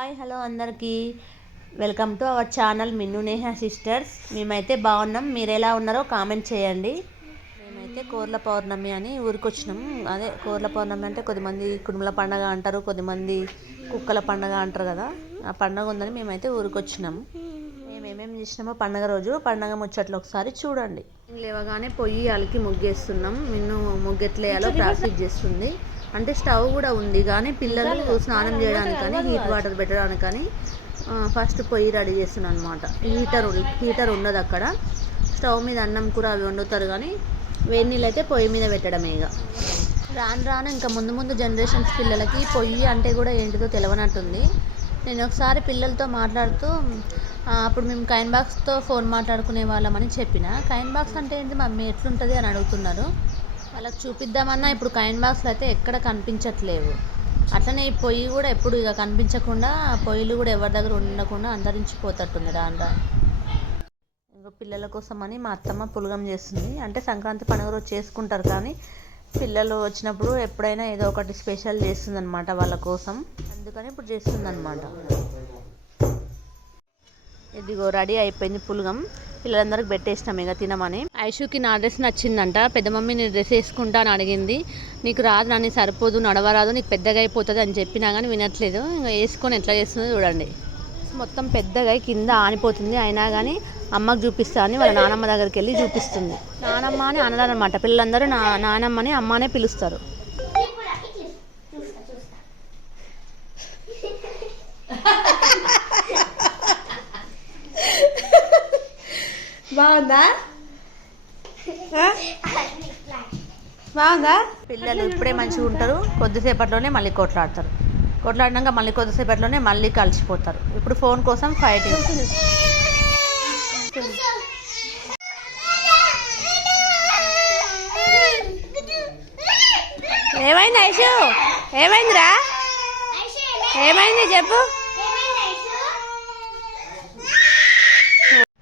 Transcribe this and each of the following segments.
Hi hello అందరికీ. Welcome to our channel Minnu Neha sisters. మేమైతే బాగున్నాం. మీరు ఎలా ఉన్నారో కామెంట్ చేయండి. మేమైతే కోర్ల పౌర్ణమి అని ఊరికి వచ్చినాం అదే కోర్ల పౌర్ణమి అంటే కొద్దిమంది కుడుముల పండగ అంటారు కొద్దిమంది కుక్కల పండగ అంటారు కదా. ఆ పండగ ఉందని మేమైతే ఊరికి వచ్చినాం మేము ఏమేమి చేసినామో పండగ రోజు పండగ ముచ్చట్లు ఒకసారి చూడండి. లేవగానే పొయ్యి అలికి ముగ్గేస్తున్నాం. మిన్ను ముగ్గెట్లేయాలో ప్రాక్టీస్ చేస్తుంది. అంటే స్టవ్ కూడా ఉంది కానీ పిల్లలు స్నానం చేయడానికి కానీ హీట్ వాటర్ పెట్టడానికి కానీ ఫస్ట్ పొయ్యి రెడీ చేస్తున్నాను అనమాట హీటర్ హీటర్ ఉండదు అక్కడ. స్టవ్ మీద అన్నం కూర అవి వండుతారు కానీ వేడి నీళ్ళు అయితే పొయ్యి మీద పెట్టడమే ఇక రాను రాను ఇంకా ముందు ముందు జనరేషన్స్ పిల్లలకి పొయ్యి అంటే కూడా ఏంటిదో తెలియనట్టుంది నేను ఒకసారి పిల్లలతో మాట్లాడుతూ అప్పుడు మేము కైన్ బాక్స్తో ఫోన్ మాట్లాడుకునే వాళ్ళమని చెప్పిన. కైన్ బాక్స్ అంటే ఏంటి మమ్మీ ఎట్లుంటుంది? అని అడుగుతున్నారు. వాళ్ళకి చూపిద్దామన్నా ఇప్పుడు కాయిన్ బాక్స్లు అయితే ఎక్కడ కనిపించట్లేవు. అట్లనే ఈ పొయ్యి కూడా ఎప్పుడు ఇక కనిపించకుండా పొయ్యిలు కూడా ఎవరి దగ్గర ఉండకుండా అంతరించిపోతట్టుంది రాను రాను ఇంకో పిల్లల అని మా అత్తమ్మ పులగం చేస్తుంది. అంటే సంక్రాంతి పండుగ రోజు చేసుకుంటారు కానీ పిల్లలు వచ్చినప్పుడు ఎప్పుడైనా ఏదో ఒకటి స్పెషల్ చేస్తుందన్నమాట వాళ్ళ కోసం. అందుకని ఇప్పుడు చేస్తుందన్నమాట. ఇదిగో రెడీ అయిపోయింది పులగం. పిల్లలందరికి పెట్టేసినాం ఇక తినమని. ఐషుకి నా డ్రెస్ నచ్చిందంట. పెద్ద మమ్మీ నీ డ్రెస్ వేసుకుంటా అని అడిగింది. నీకు రాదు నన్ను సరిపోదు నడవరాదు నీకు పెద్దగా అయిపోతుంది అని చెప్పినా కానీ వినట్లేదు. ఇంకా వేసుకొని ఎట్లా చేస్తుందో చూడండి. మొత్తం పెద్దగా అయి కింద ఆనిపోతుంది. అయినా కానీ అమ్మకు చూపిస్తా అని వాళ్ళ నానమ్మ దగ్గరికి వెళ్ళి చూపిస్తుంది. నానమ్మ అని అనడారనమాట పిల్లలందరూ నా నానమ్మని అమ్మనే పిలుస్తారు. బాగుందా? బాగుందా? పిల్లలు ఇప్పుడే మంచిగా ఉంటారు. కొద్దిసేపట్లోనే మళ్ళీ కొట్లాడతారు. కొట్లాడినాక మళ్ళీ కొద్దిసేపట్లోనే మళ్ళీ కలిసిపోతారు. ఇప్పుడు ఫోన్ కోసం ఫైటింగ్. ఏమైంది ఐషు? ఏమైందిరా? ఏమైంది చెప్పు?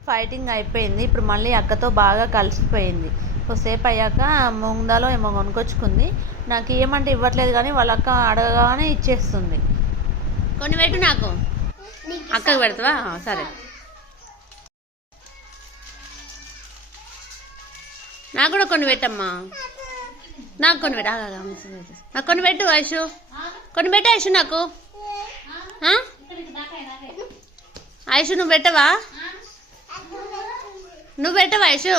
ఫైటింగ్ అయిపోయింది. ఇప్పుడు మళ్ళీ అక్కతో బాగా కలిసిపోయింది. కొద్దిసేపు అయ్యాక ముందాలో ఏమో కొనుక్కొచ్చుకుంది. నాకు ఏమంటే ఇవ్వట్లేదు కానీ వాళ్ళ అక్క అడగగానే ఇచ్చేస్తుంది. కొన్ని పెట్టు నాకు. అక్కకు పెడతావా? సరే. నాకు కూడా కొన్ని పెట్టమ్మా. నాకు కొన్ని పెట్టు. నాకు కొన్ని పెట్టు ఐషు. కొన్ని పెట్టు ఐషు నాకు. ఐషు నువ్వు పెట్టవా? నువ్వు పెట్టవా ఐషు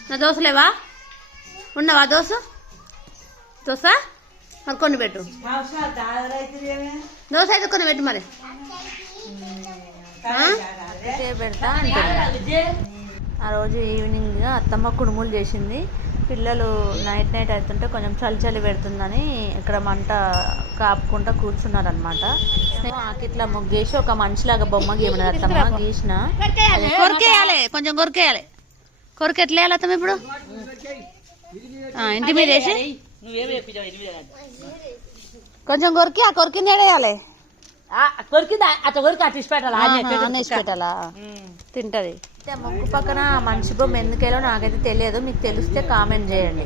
నా దోశ లేవా? ఉన్నావా దోశ? దోశ? మరి కొన్ని పెట్టు. దోశ అయితే కొన్ని పెట్టు మరి. ఆ? పెడతా. ఆ రోజు ఈవినింగ్ అత్తమ్మ కుడుములు చేసింది. పిల్లలు నైట్ నైట్ అవుతుంటే కొంచెం చలి చలి పెడుతుందని ఇక్కడ మంట కాపుకుంటా కూర్చున్నారనమాట నేను ఆకిట్లా ముగ్గేసి ఒక మనిషిలాగా బొమ్మ అత్తమ్మ గీసిన. కొరికేయాలి. కొంచెం కొరికేయాలి. కొరికి ఎట్లా వేయాలి అత్తమ్మ ఇప్పుడు? ఆ, ఇంటి మీద వేసి. కొంచెం కొరికి ఆ కొరికింది వేయాలి. కొరికిందా. అట్లా కొరికి అటు ఇచ్చి పెట్టాలా అనేసి పెట్టాలా తింటది. అయితే ముక్కు పక్కన ఆ మనిషి బొమ్మ ఎందుకేలో నాకైతే తెలియదు. మీకు తెలిస్తే కామెంట్ చేయండి.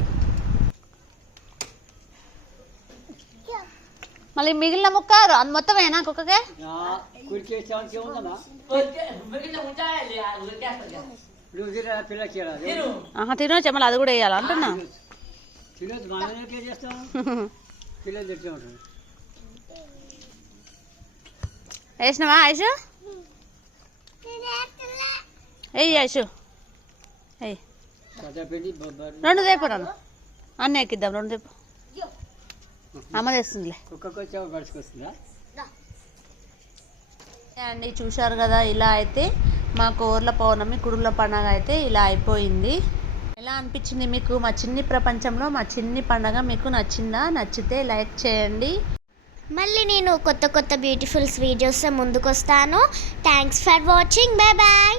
మళ్ళీ మిగిలిన ముక్క అది మొత్తమేనా కుక్కకే? ఆహా తినొచ్చా మళ్ళీ అది కూడా వేయాలి అంటున్నా? వేసినావా ఐషు ఎయ్యి ఐషు ఎయ్యి రెండు తెప్పు నన్ను. అన్న ఎక్కిద్దాం రెండు తెప్పు. అమ్మ తెస్తుందిలే. అండి చూశారు కదా ఇలా అయితే మా కోర్ల పౌర్ణమి కుడుల పండగ అయితే ఇలా అయిపోయింది. ఎలా అనిపించింది మీకు? మా చిన్ని ప్రపంచంలో మా చిన్ని పండగ మీకు నచ్చిందా? నచ్చితే లైక్ చేయండి. మళ్ళీ నేను కొత్త కొత్త బ్యూటిఫుల్స్ వీడియోస్ ముందుకు వస్తాను thanks for watching bye bye